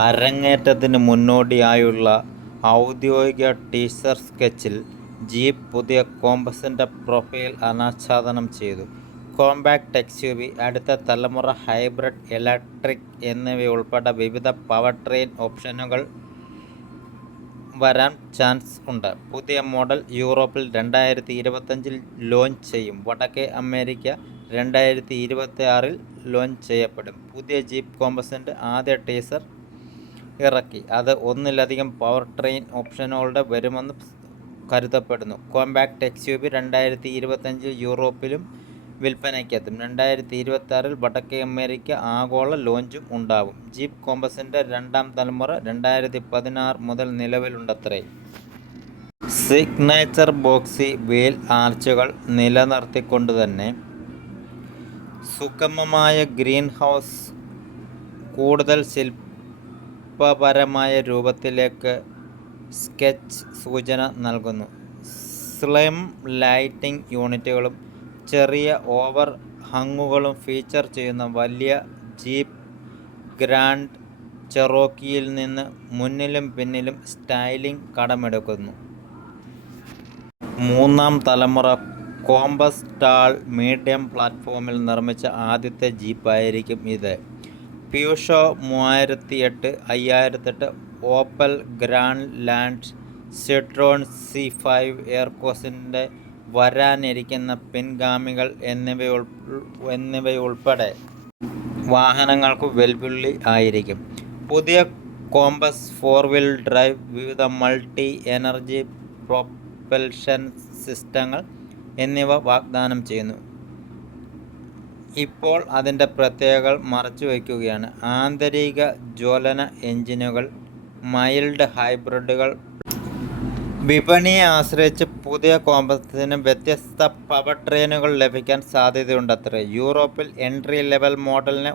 അരങ്ങേറ്റത്തിന് മുന്നോടിയായുള്ള ഔദ്യോഗിക teaser സ്കെച്ചിൽ jeep പുതിയ കോമ്പസിൻ്റെ പ്രൊഫൈൽ അനാച്ഛാദനം ചെയ്തു. കോമ്പാക്ട് എക്സ്യുവി, അടുത്ത തലമുറ ഹൈബ്രിഡ്, ഇലക്ട്രിക് എന്നിവയുൾപ്പെടെ വിവിധ പവർ ട്രെയിൻ ഓപ്ഷനുകൾ വരാൻ ചാൻസ് ഉണ്ട്. പുതിയ മോഡൽ യൂറോപ്പിൽ 2025 ലോഞ്ച് ചെയ്യും. വടക്കേ അമേരിക്ക 2026 ലോഞ്ച് ചെയ്യപ്പെടും. പുതിയ ജീപ്പ് കോമ്പസിൻ്റെ ആദ്യ ടീസർ ഇറക്കി. അത് ഒന്നിലധികം പവർ ട്രെയിൻ ഓപ്ഷനുകളോടെ വരുമെന്ന് കരുതപ്പെടുന്നു. കോമ്പാക്ട് എക്സ്യുവി 2025 യൂറോപ്പിലും വിൽപ്പനയ്ക്കെത്തും. 2026 വടക്കേ അമേരിക്ക ആഗോള ലോഞ്ചും ഉണ്ടാവും. ജീപ്പ് കോമ്പസിൻ്റെ രണ്ടാം തലമുറ 2016 മുതൽ നിലവിലുണ്ടത്രേ. സിഗ്നേച്ചർ ബോക്സി വീൽ ആർച്ചുകൾ നിലനിർത്തിക്കൊണ്ടുതന്നെ സുഗമമായ ഗ്രീൻ ഹൗസ് കൂടുതൽ ശില്പപരമായ രൂപത്തിലേക്ക് സ്കെച്ച് സൂചന നൽകുന്നു. സ്ലിം ലൈറ്റിംഗ് യൂണിറ്റുകളും ചെറിയ ഓവർ ഹങ്ങുകളും ഫീച്ചർ ചെയ്യുന്ന വലിയ ജീപ്പ് ഗ്രാൻഡ് ചെറോക്കിയിൽ നിന്ന് മുന്നിലും പിന്നിലും സ്റ്റൈലിംഗ് കടമെടുക്കുന്നു. മൂന്നാം തലമുറ കോമ്പസ് ടാൾ മീഡിയം പ്ലാറ്റ്ഫോമിൽ നിർമ്മിച്ച ആദ്യത്തെ ജീപ്പായിരിക്കും ഇത്. Peugeot 3008, 5008, opal grand land, Citroen C5, എയർകോസിൻ്റെ വരാനിരിക്കുന്ന പിൻഗാമികൾ എന്നിവയുൾപ്പെടെ വാഹനങ്ങൾക്ക് വെല്ലുവിളി ആയിരിക്കും. പുതിയ കോമ്പസ് 4 വീൽ ഡ്രൈവ്, വിവിധ മൾട്ടി എനർജി പ്രൊപ്പൽഷൻ സിസ്റ്റങ്ങൾ എന്നിവ വാഗ്ദാനം ചെയ്യുന്നു. ഇപ്പോൾ അതിൻ്റെ പ്രത്യേകതകൾ മറച്ചുവെക്കുകയാണ്. ആന്തരിക ജ്വലന എഞ്ചിനുകൾ, മൈൽഡ് ഹൈബ്രിഡുകൾ. വിപണിയെ ആശ്രയിച്ച് പുതിയ കോമ്പസിന് വ്യത്യസ്ത പവർ ട്രെയിനുകൾ ലഭിക്കാൻ സാധ്യതയുണ്ടത്രേ. യൂറോപ്പിൽ എൻട്രി ലെവൽ മോഡലിന്